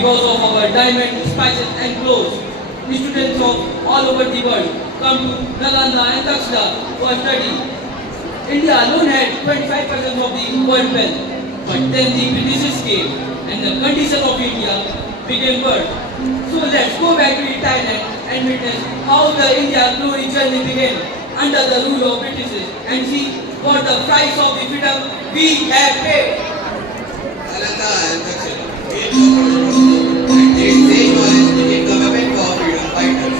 because of our diamond, spices and clothes. Students of all over the world come to Nalanda and Takshila for study. India alone had 25% of the world wealth, but then the Britishers came and the condition of India became worse. So let's go back to Thailand and witness how the India glory journey began under the rule of Britishers and see what the price of the freedom we have paid. Nalanda and Takshila came to and they say knowledge became the weapon for freedom fighters.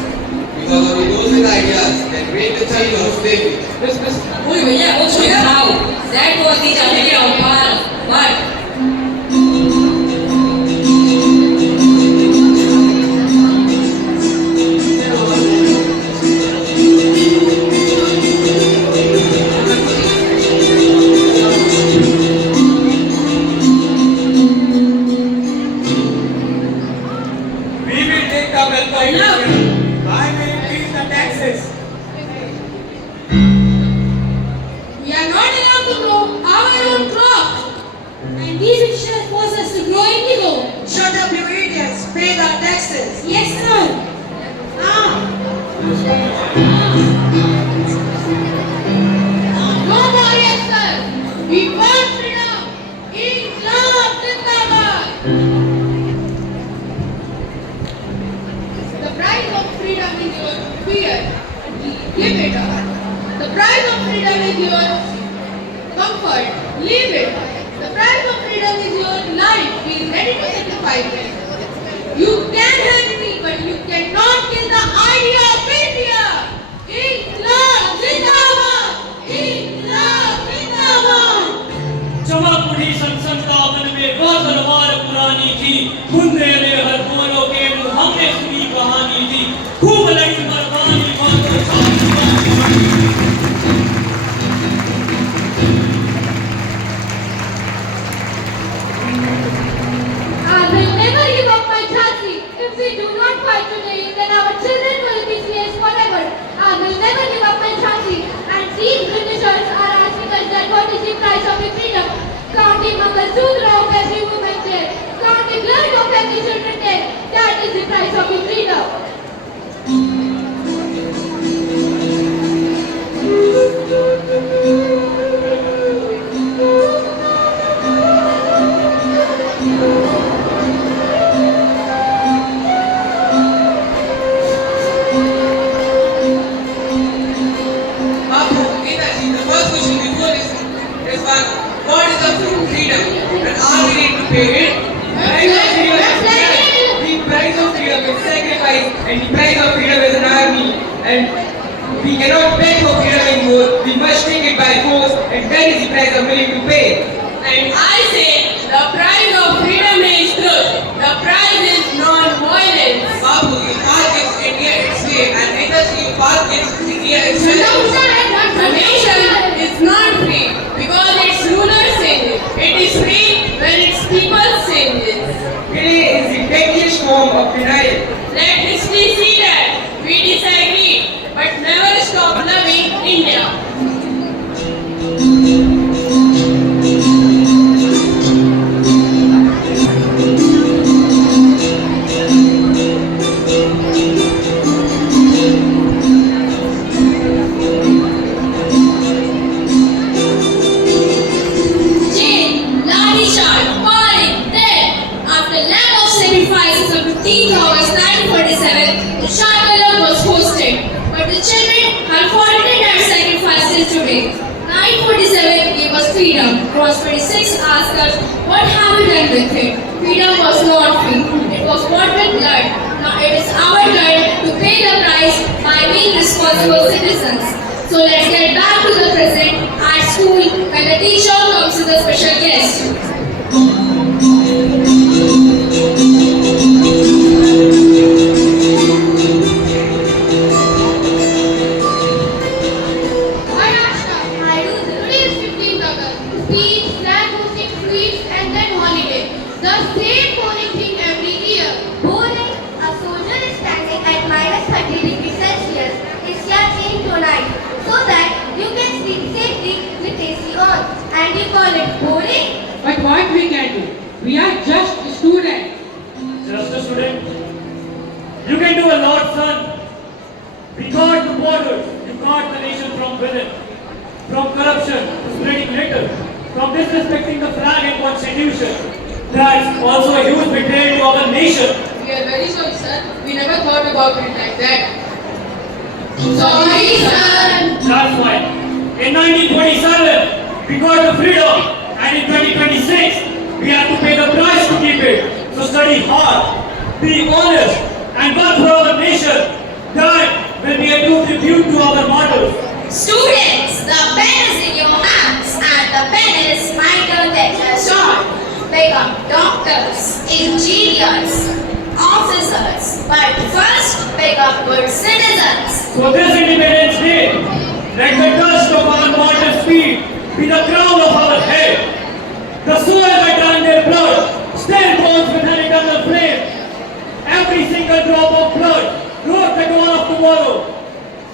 Because of those with ideas that break the chain of slavery. Ui भैया वो छोड़ आओ that was the journey of Bharat but We will take the wealth of India. I will increase the taxes. We are not allowed to grow our own crops. And these Britishers force us to grow indigo. Shut up, you idiots. Pay the taxes. Yes, sir. No more, yes, sir. We want freedom. Inqilab Zindabad. The price of freedom is your fear. Give it up. The price of freedom is your comfort. Leave it. The price of freedom is your life. Be ready to sacrifice it. You can hate me, but you cannot kill the idea of India. Inqilab Zindabad. Inqilab Zindabad. चमक उठी संतावन में वह तलवार पुरानी थी बुंदेले हर कोनों के मुंह हमने सुनी कहानी थी खूब लड़ी मर्दानी I will never give up my Jhansi. If we do not fight today, then our children will be slaves forever. I will never give up my Jhansi. And these Britishers are asking us that what is the price of the freedom? Count the Mangalsutra of every woman there. Count the blood of every children there. That is the price of the freedom. Babu, Netaji, the first question before is one, what is the freedom and are we ready to pay it? The price of freedom is sacrifice and the price of freedom is an army and we cannot beg for freedom anymore. We must take it by force and that is the price I'm willing to pay. and I say the price of freedom is truth. The price is non-violence. Babu, you can't give India its name and Netaji, you can't give India its name. The nation is not free because its rulers sing it. It is free when its people sing it. Today is the deadliest form of denial. Let history see that we disagree, but never stop loving India. Jail, Ladi Shah, falling dead. After lack of sacrifices on 15th August 1947, the Shah Kalam was hosted. But the children have forgotten their sacrifices today. 947 gave us freedom. Cross 26 asked us, what have we done with it? Freedom was not free. It was bought with blood. Now it is our turn to pay the price by being responsible citizens. So let's get back to the present at school when the teacher comes with a special guest. Hi Ashka, I do. Today is 15th August. Speech, flag hosting, tweets and then holiday. The same boring thing every year. Boring? A soldier is standing at minus 30 degrees Celsius. It's your chain tonight so that you can sleep safely with AC on. And you call it boring? But can do a lot, son. We guard the borders, you guard the nation from within. From corruption to spreading litter, from disrespecting the flag and constitution. That's also a huge betrayal to our nation. We are very sorry, sir. We never thought about it like that. Sorry, sir. That's why in 1927 we got the freedom, and in 2026 we have to pay the price to keep it. So study hard, be honest, and work for our nation. That will be a true tribute to our martyrs. Students, the pen is in your hands and the pen is mightier than your sword. Become doctors, engineers, officers, but first become good citizens. So this Independence Day, let the dust of our martyrs' feet be the crown of our head. The soil that ran their blood still burns with an eternal flame. Every single drop of blood wrote the dawn of tomorrow.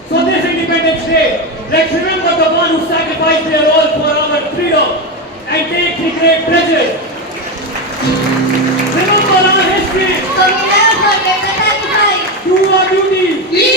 So this Independence Day, let's remember the one who sacrificed their all for our freedom and take the great pledges. Remember our history. So we never forget the sacrifice. Do our duty. We